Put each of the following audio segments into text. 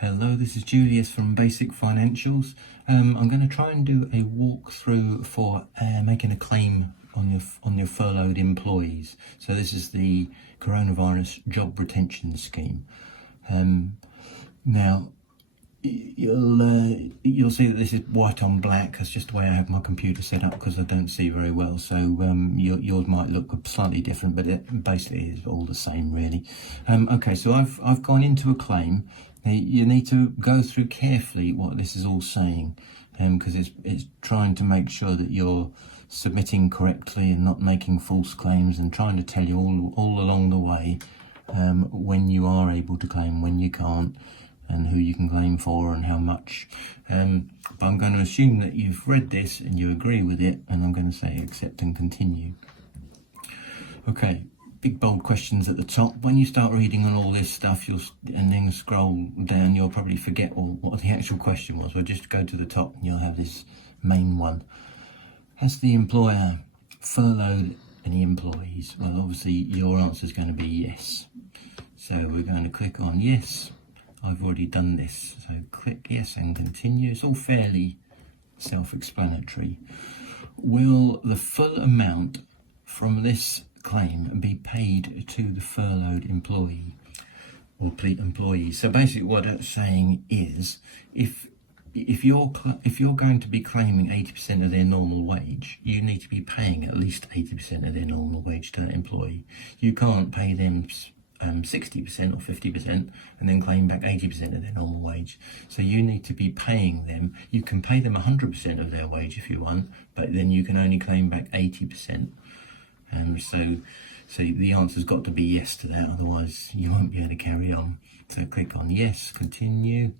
Hello, this is Julius from Basic Financials. I'm going to try and do a walkthrough for making a claim on your furloughed employees. So this is the coronavirus job retention scheme. Now you'll see that this is white on black. That's just the way I have my computer set up because I don't see very well. So yours might look slightly different, but it basically is all the same, really. Okay, so I've gone into a claim. Now, you need to go through carefully what this is all saying, because it's trying to make sure that you're submitting correctly and not making false claims, and trying to tell you all along the way when you are able to claim, when you can't, and who you can claim for and how much. But I'm going to assume that you've read this and you agree with it, and I'm going to say accept and continue. Okay. Big bold questions at the top. When you start reading on all this stuff, and then scroll down, you'll probably forget what the actual question was. We'll just go to the top and you'll have this main one. Has the employer furloughed any employees? Well, obviously your answer is going to be yes. So we're going to click on yes. I've already done this. So click yes and continue. It's all fairly self-explanatory. Will the full amount from this claim be paid to the furloughed employee or employee? So basically what it's saying is if you're going to be claiming 80% of their normal wage, you need to be paying at least 80% of their normal wage to that employee. You can't pay them 60% or 50% and then claim back 80% of their normal wage. So you need to be paying them. You can pay them 100% of their wage if you want, but then you can only claim back 80%. So the answer's got to be yes to that, otherwise you won't be able to carry on. So click on yes, continue.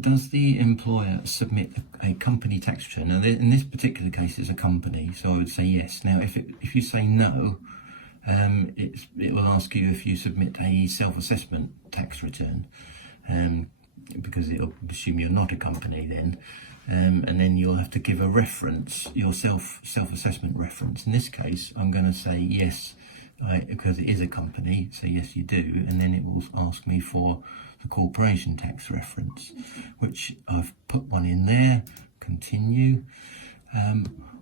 Does the employer submit a company tax return? Now in this particular case it's a company, so I would say yes. Now if you say no, it will ask you if you submit a self-assessment tax return, because it'll assume you're not a company then. And then you'll have to give a reference, your self-assessment reference. In this case, I'm going to say yes, because it is a company, so yes you do, and then it will ask me for the corporation tax reference, which I've put one in there. Continue.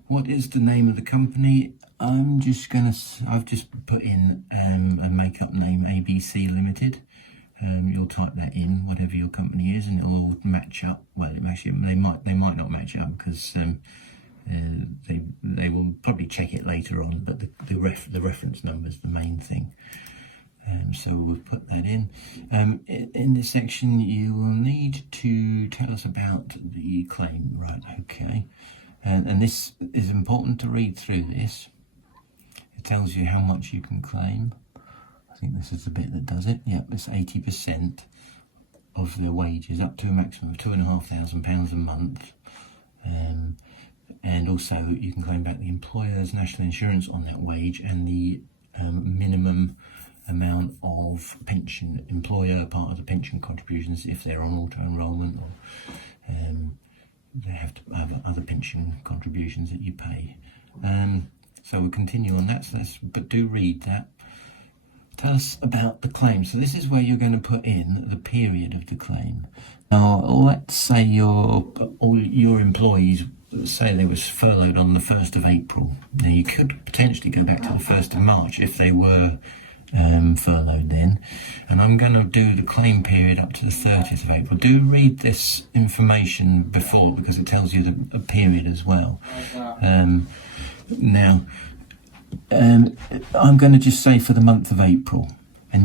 What is the name of the company? I've just put in a make-up name, ABC Limited. You'll type that in, whatever your company is, and it'll all match up. Well, actually, they might not match up because they will probably check it later on. But the reference number is the main thing. So we'll put that in. In this section, you will need to tell us about the claim, right? Okay, and this is important to read through this. It tells you how much you can claim. I think this is the bit that does it. Yep, it's 80% of their wages, up to a maximum of £2,500 a month. And also you can claim back the employer's national insurance on that wage, and the minimum amount of pension, employer part of the pension contributions if they're on auto-enrolment, or they have to have other pension contributions that you pay. So we'll continue on that, but do read that. Tell us about the claim. So this is where you're going to put in the period of the claim. Now, let's say all your employees, say they were furloughed on the 1st of April. Now, you could potentially go back to the 1st of March if they were furloughed then. And I'm going to do the claim period up to the 30th of April. Do read this information before, because it tells you the period as well. Now, I'm going to just say for the month of April, and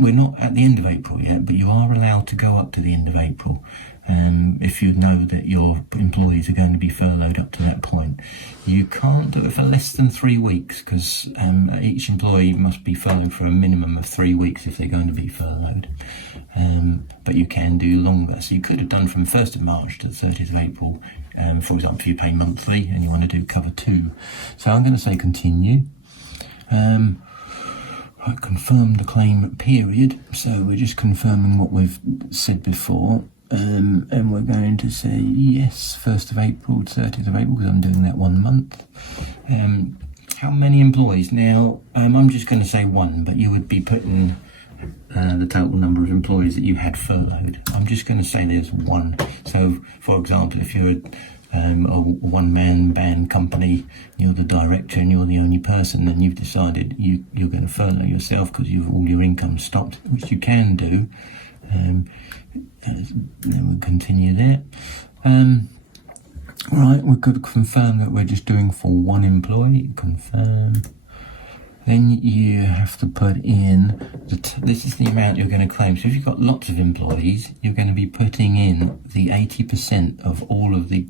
we're not at the end of April yet, but you are allowed to go up to the end of April if you know that your employees are going to be furloughed up to that point. You can't do it for less than 3 weeks, because each employee must be furloughed for a minimum of 3 weeks if they're going to be furloughed. But you can do longer. So you could have done from 1st of March to the 30th of April, for example, if you pay monthly and you want to do cover 2. So I'm going to say continue. I confirm the claim period, so we're just confirming what we've said before, and we're going to say yes, 1st of April to 30th of April, because I'm doing that 1 month. How many employees? Now, I'm just going to say 1, but you would be putting the total number of employees that you had furloughed. I'm just going to say there's one. So, for example, if you're a one-man band company, you're the director and you're the only person, then you've decided you're going to furlough yourself because all your income stopped, which you can do. Then we'll continue there. Right, we could confirm that we're just doing for one employee. Confirm. Then you have to put in, this is the amount you're going to claim. So if you've got lots of employees, you're going to be putting in the 80% of all of the,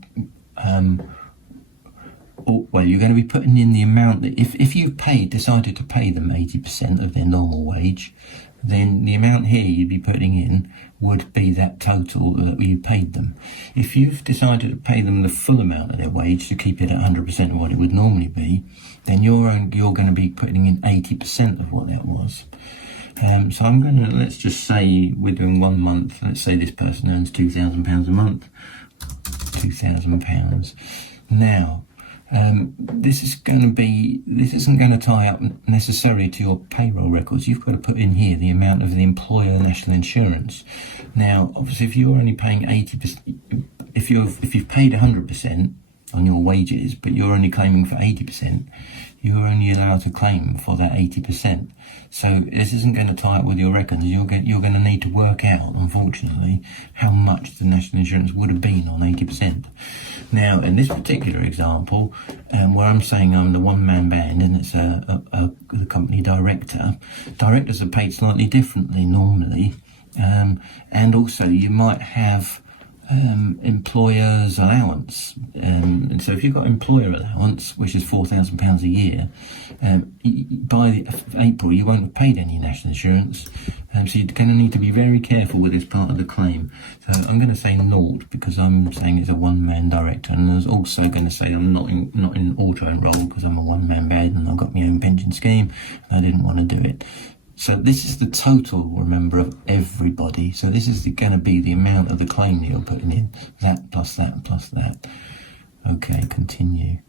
you're going to be putting in the amount that, if you've decided to pay them 80% of their normal wage, then the amount here you'd be putting in would be that total that you paid them. If you've decided to pay them the full amount of their wage to keep it at 100% of what it would normally be, then you're going to be putting in 80% of what that was. So I'm going to, let's just say we're doing 1 month. Let's say this person earns £2,000 a month. £2,000. Now, this isn't going to tie up necessarily to your payroll records. You've got to put in here the amount of the employer national insurance. Now, obviously, if you're only paying 80%, if you've paid 100% on your wages, but you're only claiming for 80%, you're only allowed to claim for that 80%. So this isn't going to tie up with your records. You're going to need to work out, unfortunately, how much the national insurance would have been on 80%. Now, in this particular example, where I'm saying I'm the one-man band and it's a company director, directors are paid slightly differently normally, and also you might have employer's allowance, and so if you've got employer allowance, which is £4,000 a year, by April you won't have paid any national insurance, so you're going to need to be very careful with this part of the claim. So I'm going to say naught because I'm saying it's a one-man director, and I was also going to say I'm not in auto enroll because I'm a one-man band and I've got my own pension scheme and I didn't want to do it. So this is the total, remember, of everybody. So this is going to be the amount of the claim that you're putting in. That plus that plus that. Okay, continue.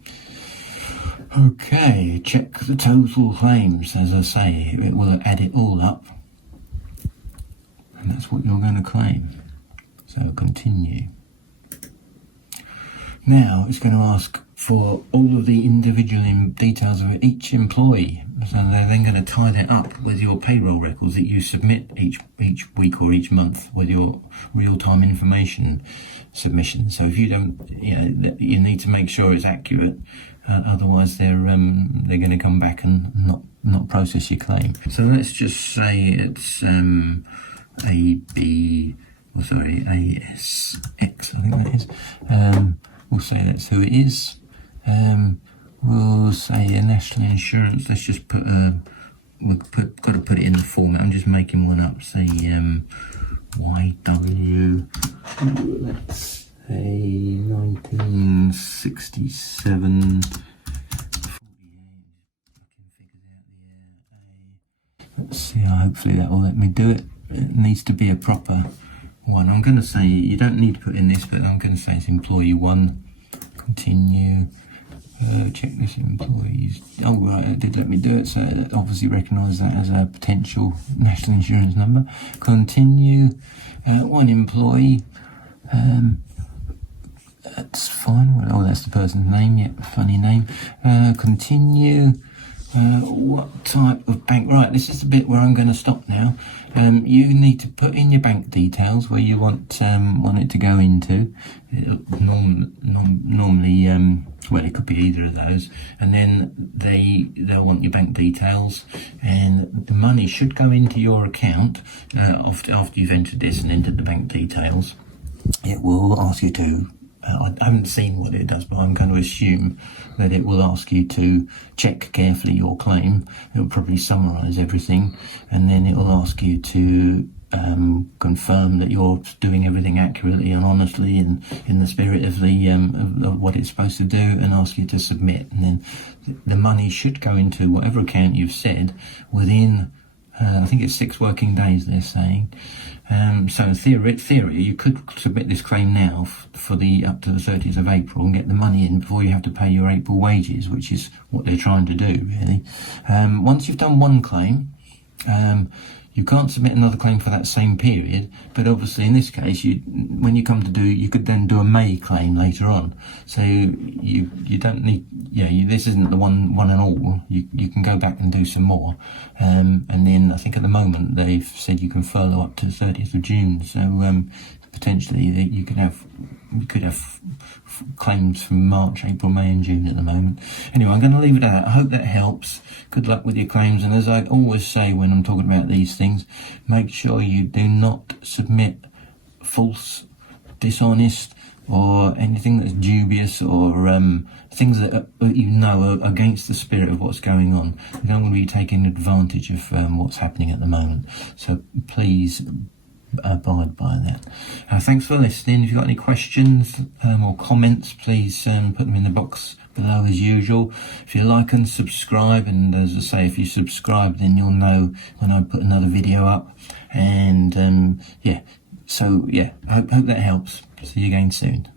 Okay, check the total claims. As I say, it will add it all up. And that's what you're going to claim. So continue. Now it's going to ask for all of the individual details of each employee. So they're then going to tie that up with your payroll records that you submit each week or each month with your real-time information submission. So if you don't, you need to make sure it's accurate. Otherwise, they're going to come back and not process your claim. So let's just say it's ASX, I think that is. We'll say that's who it is. We'll say a national insurance. Let's just got to put it in the format. I'm just making one up. Say YW. Let's say 1967. Let's see. Hopefully that will let me do it. It needs to be a proper one. I'm going to say you don't need to put in this, but I'm going to say it's employee 1. Continue. Check this employees. Oh right, it did let me do it, so it obviously recognises that as a potential national insurance number. Continue. 1 employee. That's fine. Oh, that's the person's name. Yep, funny name. Continue. What type of bank? Right, this is the bit where I'm going to stop now. You need to put in your bank details where you want it to go into. Normally, well, it could be either of those, and then they'll want your bank details, and the money should go into your account after you've entered this and entered the bank details. It will ask you to. I haven't seen what it does, but I'm going to assume that it will ask you to check carefully your claim. It will probably summarise everything, and then it will ask you to confirm that you're doing everything accurately and honestly and in the spirit of of what it's supposed to do, and ask you to submit. And then the money should go into whatever account you've said within I think it's 6 working days, they're saying. So in theory, you could submit this claim now for up to the 30th of April and get the money in before you have to pay your April wages, which is what they're trying to do, really. Once you've done one claim, You can't submit another claim for that same period, but obviously in this case, when you come to do, you could then do a May claim later on. So you don't need, this isn't the one and all. You can go back and do some more. And then I think at the moment they've said you can furlough up to the 30th of June. So potentially you could have claims from March, April, May and June at the moment. Anyway, I'm going to leave it at that. I hope that helps. Good luck with your claims, and as I always say when I'm talking about these things, make sure you do not submit false, dishonest or anything that's dubious or things that are against the spirit of what's going on. You don't want to be taking advantage of what's happening at the moment. So please abide by that. Thanks for listening. If you've got any questions or comments, please put them in the box below as usual. If you like and subscribe, and as I say, if you subscribe, then you'll know when I put another video up. And I hope that helps. See you again soon.